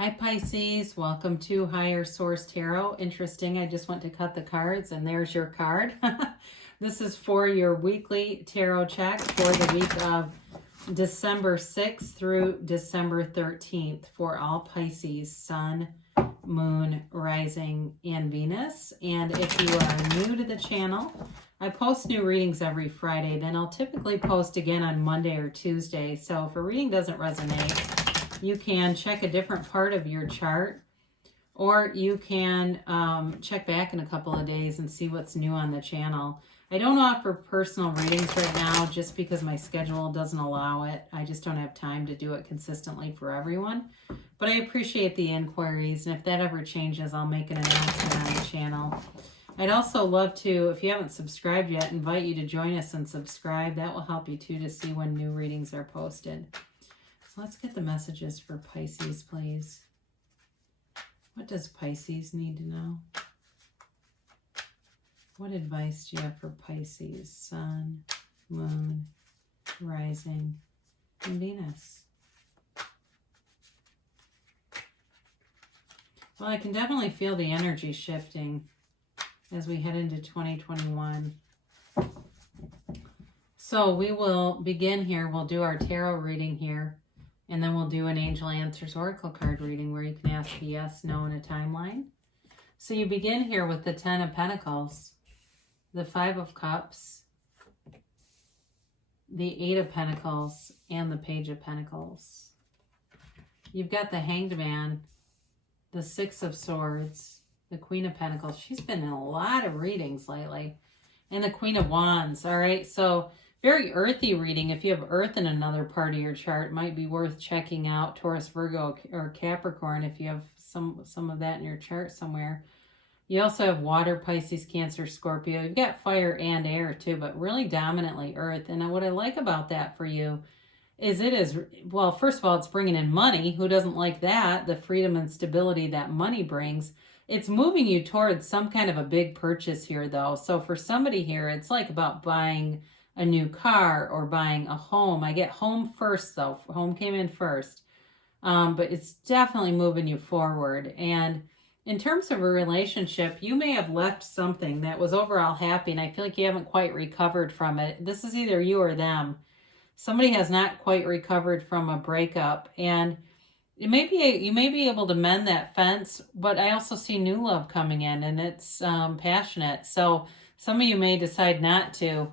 Hi Pisces, welcome to Higher Source Tarot. Interesting, I just went to cut the cards and there's your card. This is for your weekly tarot check for the week of December 6th through December 13th for all Pisces, Sun, Moon, Rising, and Venus. And if you are new to the channel, I post new readings every Friday. Then I'll typically post again on Monday or Tuesday. So if a reading doesn't resonate, you can check a different part of your chart, or you can check back in a couple of days and see what's new on the channel. I don't offer personal readings right now just because my schedule doesn't allow it. I just don't have time to do it consistently for everyone. But I appreciate the inquiries, and if that ever changes, I'll make an announcement on the channel. I'd also love to, if you haven't subscribed yet, invite you to join us and subscribe. That will help you too to see when new readings are posted. So let's get the messages for Pisces, please. What does Pisces need to know? What advice do you have for Pisces, Sun, Moon, Rising, and Venus? Well, I can definitely feel the energy shifting as we head into 2021. So we will begin here. We'll do our tarot reading here. And then we'll do an Angel Answers Oracle card reading where you can ask a yes, no, and a timeline. So you begin here with the 10 of Pentacles, the 5 of Cups, the 8 of Pentacles, and the Page of Pentacles. You've got the Hanged Man, the 6 of Swords, the Queen of Pentacles. She's been in a lot of readings lately. And the Queen of Wands. All right, so very earthy reading. If you have earth in another part of your chart, it might be worth checking out Taurus, Virgo, or Capricorn if you have some of that in your chart somewhere. You also have water, Pisces, Cancer, Scorpio. You've got fire and air too, but really dominantly earth. And what I like about that for you is it is, well, first of all, it's bringing in money. Who doesn't like that? The freedom and stability that money brings. It's moving you towards some kind of a big purchase here, though. So for somebody here, it's like about buying a new car or buying a home. I get home first, though. Home came in first. But it's definitely moving you forward. And in terms of a relationship, you may have left something that was overall happy, and I feel like you haven't quite recovered from it. This is either you or them. Somebody has not quite recovered from a breakup, and you may be able to mend that fence, but I also see new love coming in, and it's passionate. So some of you may decide not to.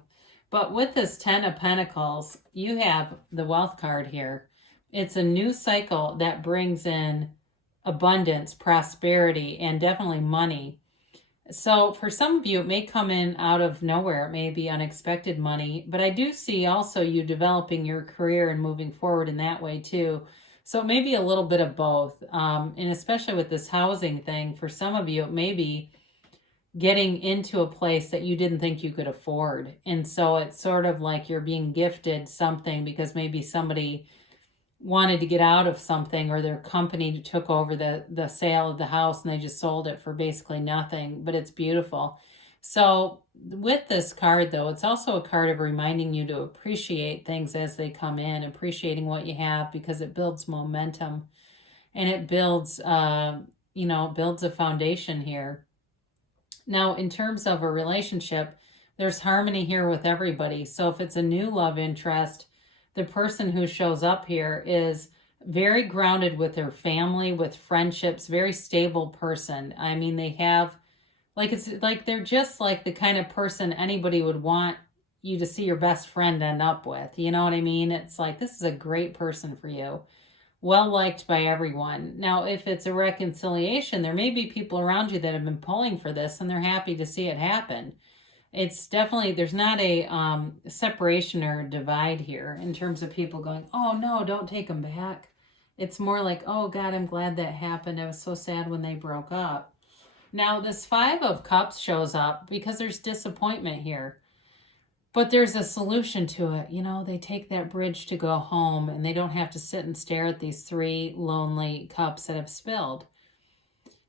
But with this 10 of Pentacles, you have the Wealth card here. It's a new cycle that brings in abundance, prosperity, and definitely money. So for some of you, it may come in out of nowhere. It may be unexpected money. But I do see also you developing your career and moving forward in that way too. So it may be a little bit of both. And especially with this housing thing, for some of you, it may be getting into a place that you didn't think you could afford. And so it's sort of like you're being gifted something because maybe somebody wanted to get out of something, or their company took over the sale of the house and they just sold it for basically nothing, but it's beautiful. So with this card, though, it's also a card of reminding you to appreciate things as they come in, appreciating what you have, because it builds momentum and it builds, builds a foundation here. Now, in terms of a relationship, there's harmony here with everybody. So if it's a new love interest, the person who shows up here is very grounded with their family, with friendships, very stable person. I mean, they have, it's like they're just like the kind of person anybody would want you to see your best friend end up with. You know what I mean? It's like, this is a great person for you. Well liked by everyone. Now, if it's a reconciliation, there may be people around you that have been pulling for this and they're happy to see it happen. It's definitely, there's not a separation or a divide here in terms of people going, oh no, don't take them back. It's more like, oh God, I'm glad that happened. I was so sad when they broke up. Now, this 5 of Cups shows up because there's disappointment here. But there's a solution to it. You know, they take that bridge to go home and they don't have to sit and stare at these 3 lonely cups that have spilled.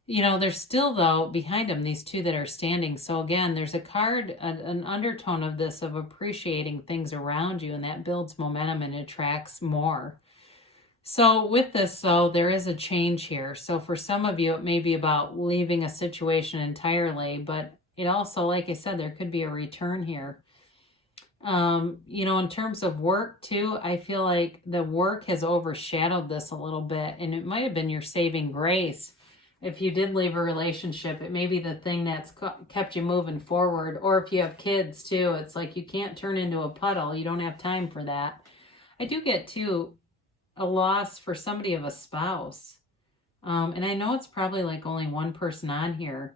You know, there's still, though, behind them, these 2 that are standing. So again, there's a card, an undertone of this, of appreciating things around you, and that builds momentum and attracts more. So with this, though, there is a change here. So for some of you, it may be about leaving a situation entirely, but it also, like I said, there could be a return here. In terms of work too, I feel like the work has overshadowed this a little bit, and it might have been your saving grace. If you did leave a relationship, it may be the thing that's kept you moving forward. Or if you have kids too, it's like you can't turn into a puddle. You don't have time for that. I do get too a loss for somebody of a spouse. And I know it's probably like only one person on here,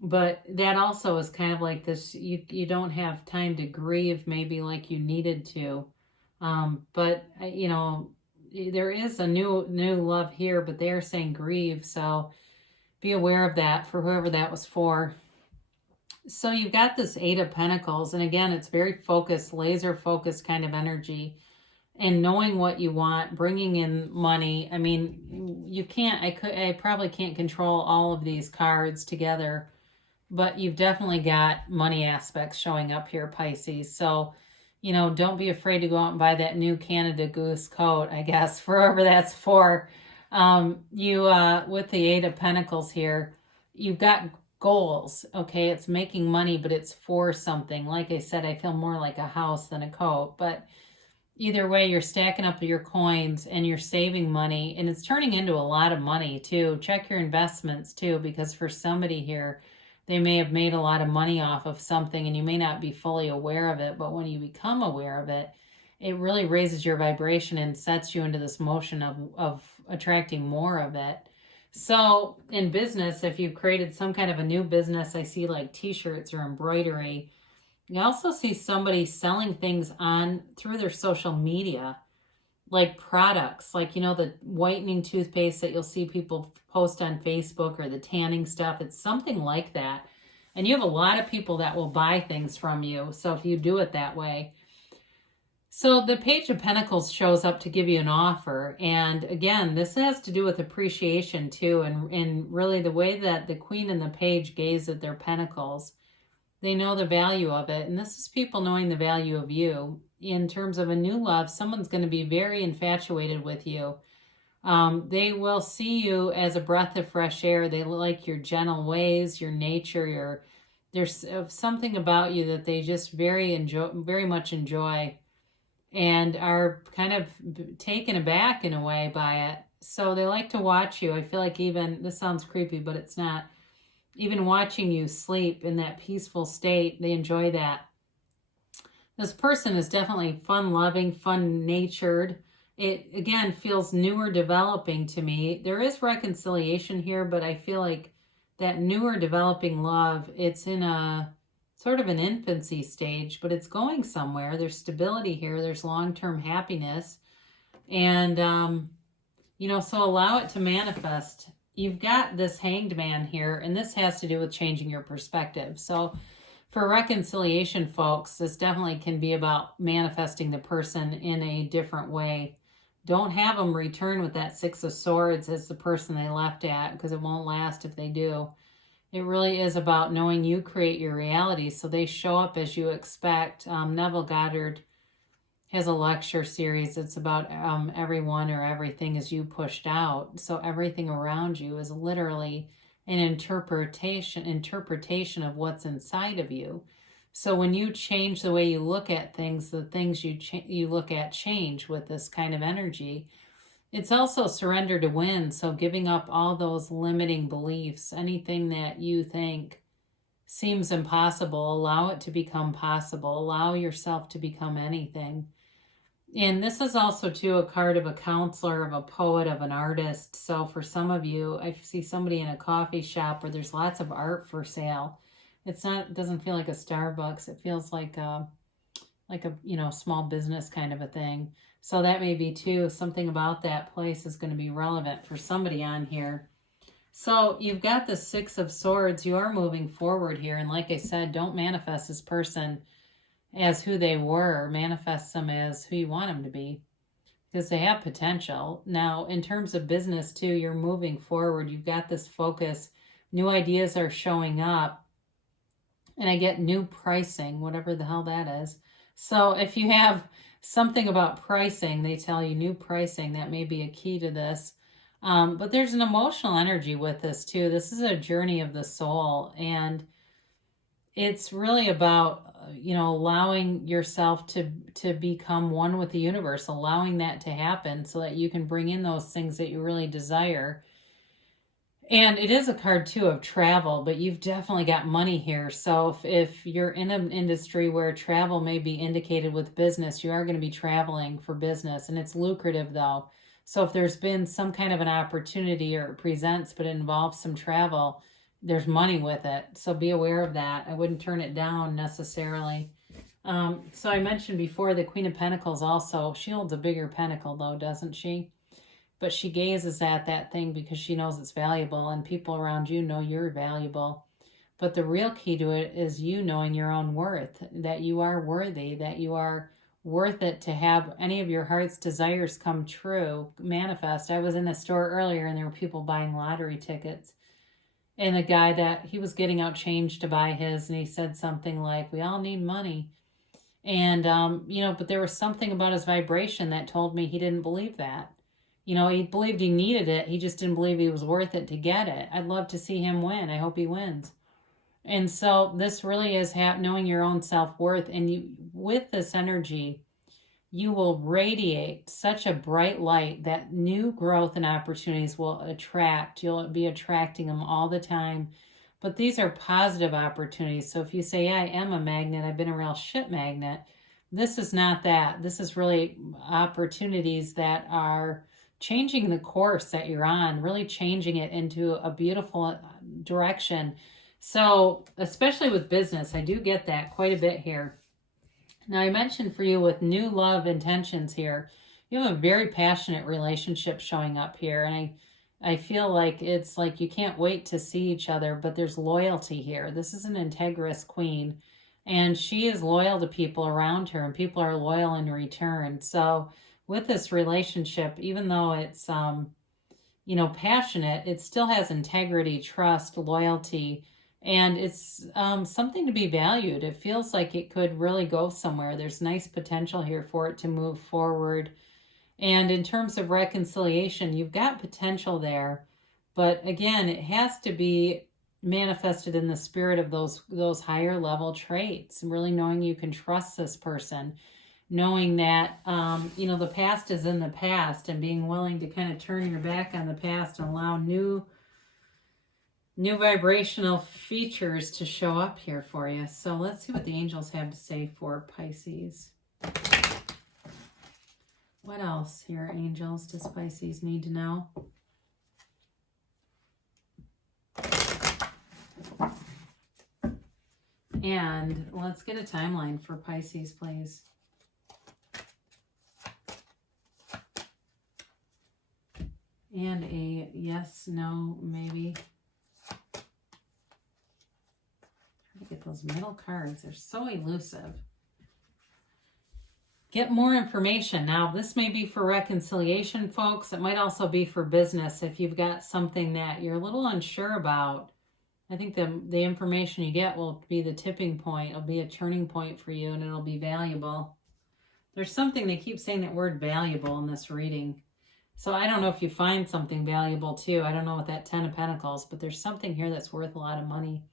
but that also is kind of like this, you don't have time to grieve maybe like you needed to. But there is a new love here, but they're saying grieve, so be aware of that for whoever that was for. So you've got this Eight of Pentacles, and again, it's very focused, laser focused kind of energy, and knowing what you want, bringing in money. I mean, I probably can't control all of these cards together, but you've definitely got money aspects showing up here, Pisces. So, don't be afraid to go out and buy that new Canada Goose coat, I guess, for whoever that's for. With the Eight of Pentacles here, you've got goals, okay? It's making money, but it's for something. Like I said, I feel more like a house than a coat, but either way, you're stacking up your coins and you're saving money, and it's turning into a lot of money too. Check your investments too, because for somebody here, they may have made a lot of money off of something and you may not be fully aware of it, but when you become aware of it, it really raises your vibration and sets you into this motion of attracting more of it. So in business, if you've created some kind of a new business, I see like t-shirts or embroidery. You also see somebody selling things through their social media, like products, like, the whitening toothpaste that you'll see people post on Facebook, or the tanning stuff. It's something like that. And you have a lot of people that will buy things from you. So if you do it that way. So the Page of Pentacles shows up to give you an offer. And again, this has to do with appreciation too. And really the way that the Queen and the Page gaze at their pentacles, they know the value of it. And this is people knowing the value of you. In terms of a new love, someone's going to be very infatuated with you. They will see you as a breath of fresh air. They like your gentle ways, your nature, there's something about you that they just very much enjoy, and are kind of taken aback in a way by it. So they like to watch you. I feel like, even, this sounds creepy, but it's not, even watching you sleep in that peaceful state, they enjoy that. This person is definitely fun-loving, fun-natured. It, again, feels newer developing to me. There is reconciliation here, but I feel like that newer developing love, it's in a sort of an infancy stage, but it's going somewhere. There's stability here. There's long-term happiness. And, so allow it to manifest. You've got this Hanged Man here, and this has to do with changing your perspective. So for reconciliation, folks, this definitely can be about manifesting the person in a different way. Don't have them return with that Six of Swords as the person they left at, because it won't last if they do. It really is about knowing you create your reality, so they show up as you expect. Neville Goddard has a lecture series that's about everyone or everything is you pushed out. So everything around you is literally an interpretation of what's inside of you. So when you change the way you look at things, the things you look at change with this kind of energy. It's also surrender to win. So giving up all those limiting beliefs, anything that you think seems impossible, allow it to become possible. Allow yourself to become anything. And this is also, too, a card of a counselor, of a poet, of an artist. So for some of you, I see somebody in a coffee shop where there's lots of art for sale. It doesn't feel like a Starbucks. It feels like a small business kind of a thing. So that may be, too, something about that place is going to be relevant for somebody on here. So you've got the Six of Swords. You are moving forward here. And like I said, don't manifest this person as who they were. Manifest them as who you want them to be, because they have potential. Now, in terms of business too, you're moving forward. You've got this focus. New ideas are showing up. And I get new pricing, whatever the hell that is. So if you have something about pricing. They tell you new pricing. That may be a key to this. But there's an emotional energy with this too. This is a journey of the soul, and it's really about allowing yourself to become one with the universe, allowing that to happen so that you can bring in those things that you really desire. And it is a card too of travel, but you've definitely got money here. So if you're in an industry where travel may be indicated with business, you are going to be traveling for business, and it's lucrative though. So if there's been some kind of an opportunity or it presents, but it involves some travel, there's money with it. So be aware of that. I wouldn't turn it down necessarily. So I mentioned before the Queen of Pentacles also, she holds a bigger pentacle though, doesn't she? But she gazes at that thing because she knows it's valuable, and people around you know you're valuable. But the real key to it is you knowing your own worth, that you are worthy, that you are worth it to have any of your heart's desires come true, manifest. I was in a store earlier and there were people buying lottery tickets. And a guy that he was getting out change to buy his, and he said something like, we all need money. And, but there was something about his vibration that told me he didn't believe that. He believed he needed it. He just didn't believe he was worth it to get it. I'd love to see him win. I hope he wins. And so this really is knowing your own self-worth. And you, with this energy, you will radiate such a bright light that new growth and opportunities will attract. You'll be attracting them all the time. But these are positive opportunities. So if you say, yeah, I am a magnet, I've been a real shit magnet, this is not that. This is really opportunities that are changing the course that you're on, really changing it into a beautiful direction. So especially with business, I do get that quite a bit here. Now I mentioned for you with new love intentions here, you have a very passionate relationship showing up here. And I feel like it's like you can't wait to see each other, but there's loyalty here. This is an integrous queen, and she is loyal to people around her, and people are loyal in return. So with this relationship, even though it's, passionate, it still has integrity, trust, loyalty, and it's something to be valued. It feels like it could really go somewhere. There's nice potential here for it to move forward. And in terms of reconciliation, you've got potential there. But again, it has to be manifested in the spirit of those higher level traits, really knowing you can trust this person, knowing that, the past is in the past, and being willing to kind of turn your back on the past and allow new vibrational features to show up here for you. So let's see what the angels have to say for Pisces. What else here, angels, does Pisces need to know? And let's get a timeline for Pisces, please. And a yes, no, maybe. Try to get those middle cards. They're so elusive. Get more information. Now, this may be for reconciliation, folks. It might also be for business if you've got something that you're a little unsure about. I think the information you get will be the tipping point. It'll be a turning point for you, and it'll be valuable. There's something, they keep saying that word valuable in this reading. So I don't know if you find something valuable too. I don't know what that 10 of Pentacles, but there's something here that's worth a lot of money.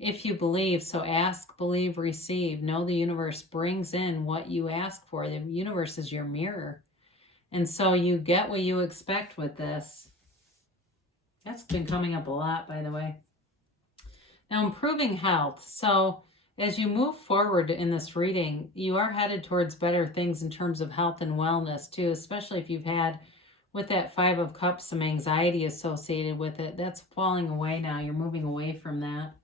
If you believe, so ask, believe, receive. Know the universe brings in what you ask for. The universe is your mirror. And so you get what you expect with this. That's been coming up a lot, by the way. Now, improving health. So as you move forward in this reading, you are headed towards better things in terms of health and wellness too, especially if you've had, with that 5 of Cups, some anxiety associated with it. That's falling away now. You're moving away from that.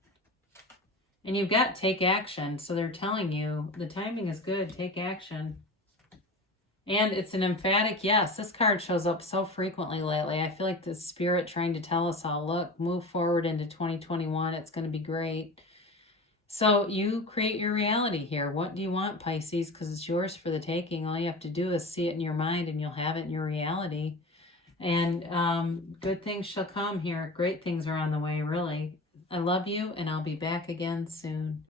And you've got take action. So they're telling you the timing is good. Take action. And it's an emphatic yes. This card shows up so frequently lately. I feel like the spirit trying to tell us all, look, move forward into 2021. It's going to be great. So you create your reality here. What do you want, Pisces? Because it's yours for the taking. All you have to do is see it in your mind, and you'll have it in your reality. And good things shall come here. Great things are on the way, really. I love you, and I'll be back again soon.